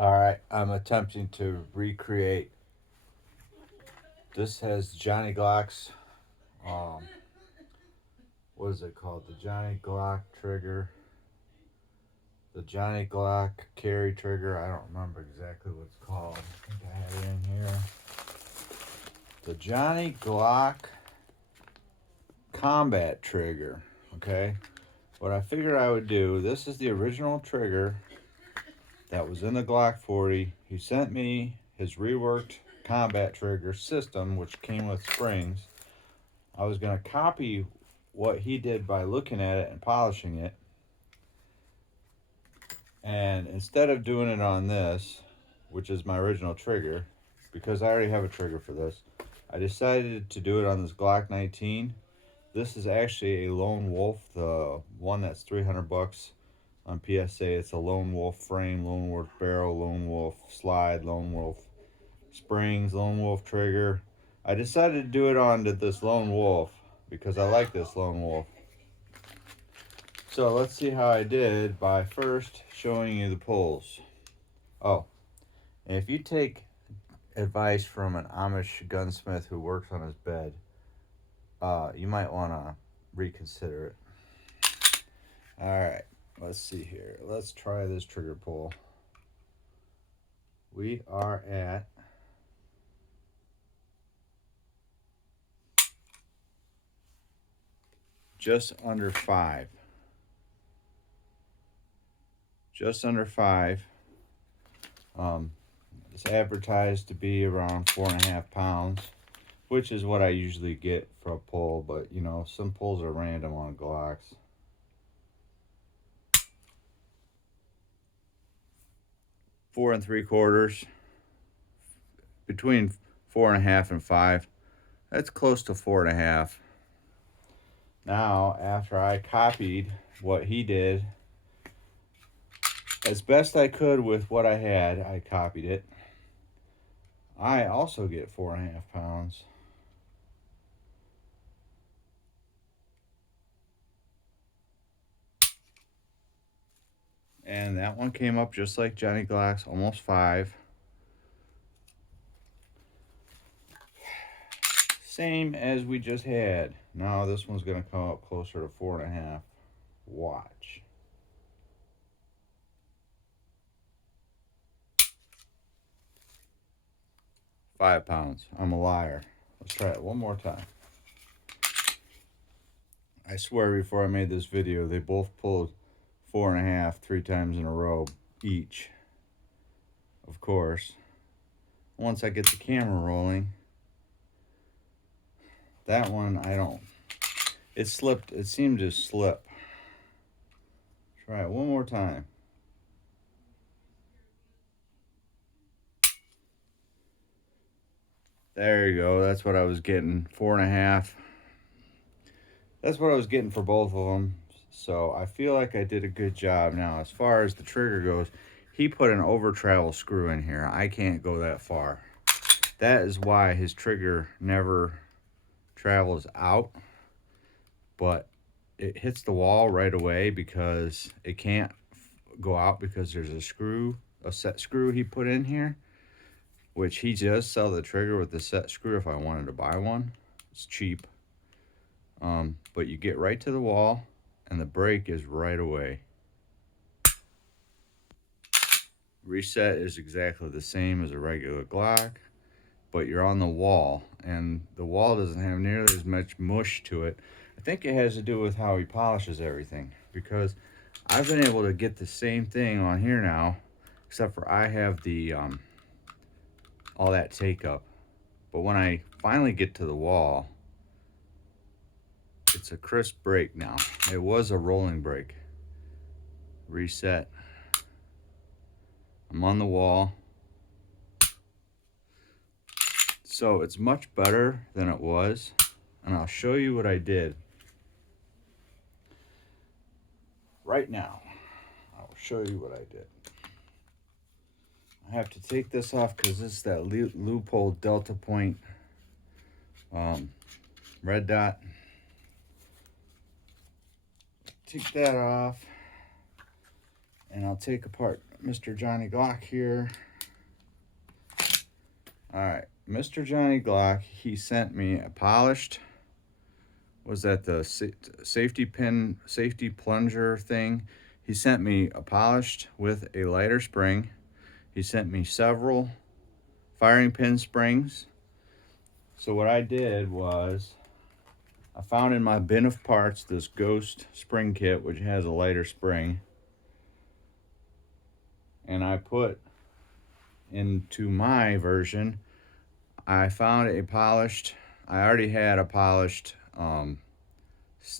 Alright, I'm attempting to recreate. This has Johnny Glock's, um, what is it called? The Johnny Glock trigger. The Johnny Glock carry trigger. I don't remember exactly what it's called. I think I had it in here. The Johnny Glock combat trigger. Okay. What I figured I would do, this is the original trigger that was in the Glock 40. He sent me his reworked combat trigger system, which came with springs. I was going to copy what he did by looking at it and polishing it. And instead of doing it on this, which is my original trigger, because I already have a trigger for this, I decided to do it on this Glock 19. This is actually a Lone Wolf, the one that's 300 bucks on PSA. It's a Lone Wolf frame, Lone Wolf barrel, Lone Wolf slide, Lone Wolf springs, Lone Wolf trigger. I decided to do it on to this Lone Wolf because I like this Lone Wolf. So let's see how I did by first showing you the pulls. Oh, and if you take advice from an Amish gunsmith who works on his bed, you might want to reconsider it. Alright, let's see here. Let's try this trigger pull. We are at just under 5. Just under 5. It's advertised to be around 4.5 pounds, which is what I usually get for a pull, but you know, some pulls are random on Glocks. 4 3/4, between 4.5 and 5. That's close to 4.5. Now, after I copied what he did, as best I could with what I had, I copied it. I also get 4.5 pounds. And that one came up just like Johnny Glock's, almost 5. Same as we just had. Now this one's going to come up closer to 4.5. Watch. £5. I'm a liar. Let's try it one more time. I swear before I made this video, they both pulled 4.5 3 times in a row each. Of course, once I get the camera rolling, that one I don't. It slipped. It seemed to slip. Try it one more time. There you go. That's what I was getting. 4.5. That's what I was getting for both of them. So I feel like I did a good job. Now, as far as the trigger goes, he put an over travel screw in here. I can't go that far. That is why his trigger never travels out, but it hits the wall right away because it can't go out because there's a set screw he put in here, which he just sell the trigger with the set screw if I wanted to buy one. It's cheap. But you get right to the wall and the break is right away. Reset is exactly the same as a regular Glock, but you're on the wall, and the wall doesn't have nearly as much mush to it. I think it has to do with how he polishes everything, because I've been able to get the same thing on here now, except for I have the all that take up. But when I finally get to the wall, it's a crisp break now. It was a rolling break. Reset. I'm on the wall. So it's much better than it was, and I'll show you what I did right now. I'll show you what I did. I have to take this off because it's that loophole delta point red dot. Take that off, And I'll take apart Mr. Johnny Glock here. All right, Mr. Johnny Glock, he sent me a polished, was that the safety pin, safety plunger thing? He sent me a polished with a lighter spring. He sent me several firing pin springs. So what I did was, I found in my bin of parts this Ghost spring kit, which has a lighter spring. And I put into my version, I found a polished, I already had a polished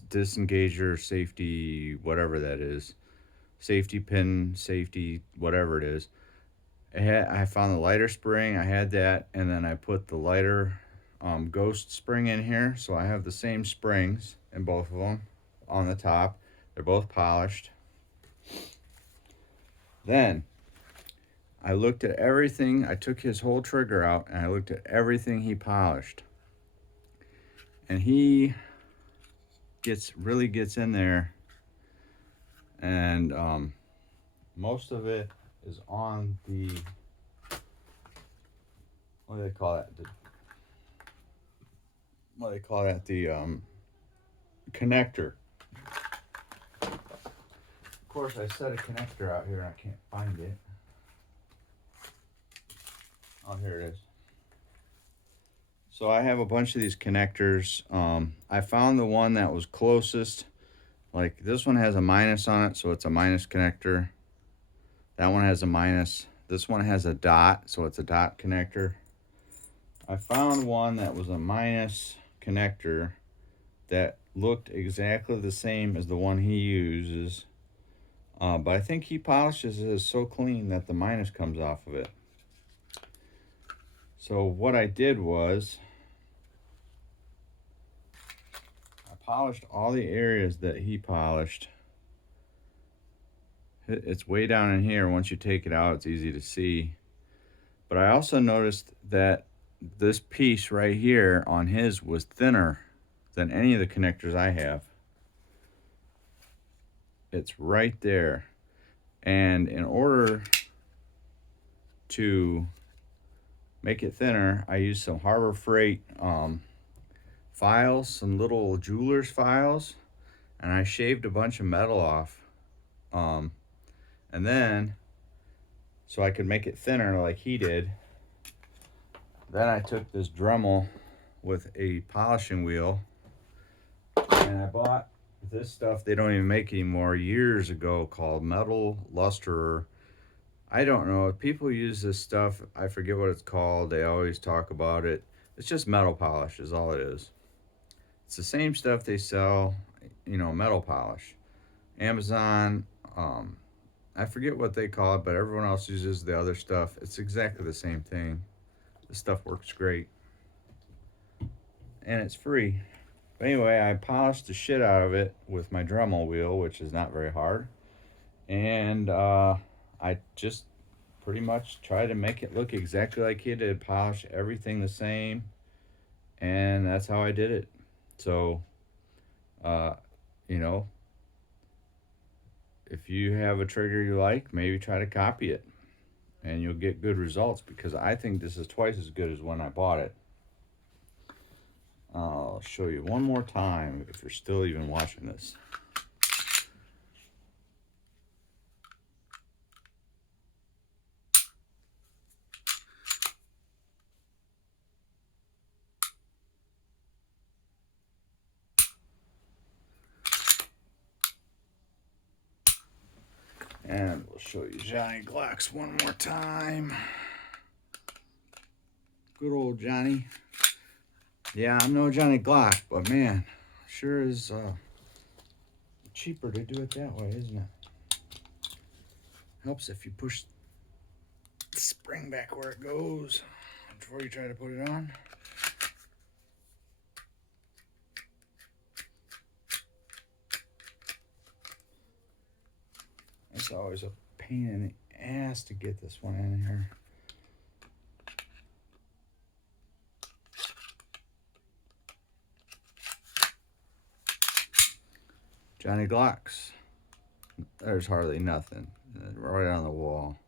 disengager safety, whatever that is, safety pin, safety, whatever it is. I found the lighter spring, I had that, and then I put the lighter Ghost spring in here. So I have the same springs in both of them on the top. They're both polished. Then I looked at everything. I took his whole trigger out and I looked at everything he polished. And he really gets in there, and most of it is on the, what do they call that? The connector. Of course, I set a connector out here and I can't find it. Oh, here it is. So I have a bunch of these connectors. I found the one that was closest. Like this one has a minus on it, so it's a minus connector. That one has a minus. This one has a dot, so it's a dot connector. I found one that was a minus connector that looked exactly the same as the one he uses. But I think he polishes it so clean that the minus comes off of it. So what I did was, I polished all the areas that he polished. It's way down in here. Once you take it out, it's easy to see. But I also noticed that this piece right here on his was thinner than any of the connectors I have. It's right there. And in order to make it thinner, I used some Harbor Freight files, some little jeweler's files, and I shaved a bunch of metal off. And then, so I could make it thinner like he did, then I took this Dremel with a polishing wheel, and I bought this stuff they don't even make anymore years ago called metal lusterer. I don't know if people use this stuff. I forget what it's called. They always talk about it. It's just metal polish is all it is. It's the same stuff they sell, you know, metal polish. Amazon, I forget what they call it, but everyone else uses the other stuff. It's exactly the same thing. This stuff works great. And it's free. But anyway, I polished the shit out of it with my Dremel wheel, which is not very hard. And I just pretty much tried to make it look exactly like he did, polish everything the same. And that's how I did it. So, you know, if you have a trigger you like, maybe try to copy it. And you'll get good results, because I think this is twice as good as when I bought it. I'll show you one more time if you're still even watching this. And we'll show you Johnny Glocks one more time. Good old Johnny. Yeah, I'm no Johnny Glock, but man, sure is cheaper to do it that way, isn't it? Helps if you push the spring back where it goes before you try to put it on. It's always a pain in the ass to get this one in here. Johnny Glocks. There's hardly nothing. right on the wall.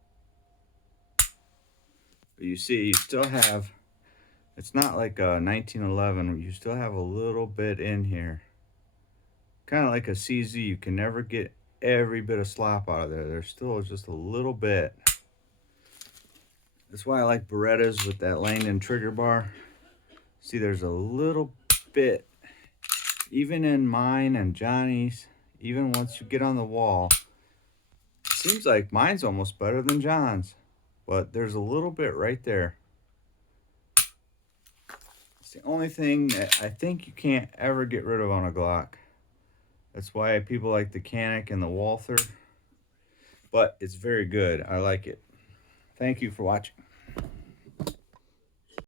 But you see, you still have, it's not like a 1911, you still have a little bit in here. Kind of like a CZ, you can never get every bit of slop out of there. There's still just a little bit. That's why I like Berettas with that Langdon trigger bar. See, there's a little bit, even in mine and Johnny's, even once you get on the wall, it seems like mine's almost better than John's, but there's a little bit right there. It's the only thing that I think you can't ever get rid of on a Glock. That's why people like the Canic and the Walther, but it's very good. I like it. Thank you for watching.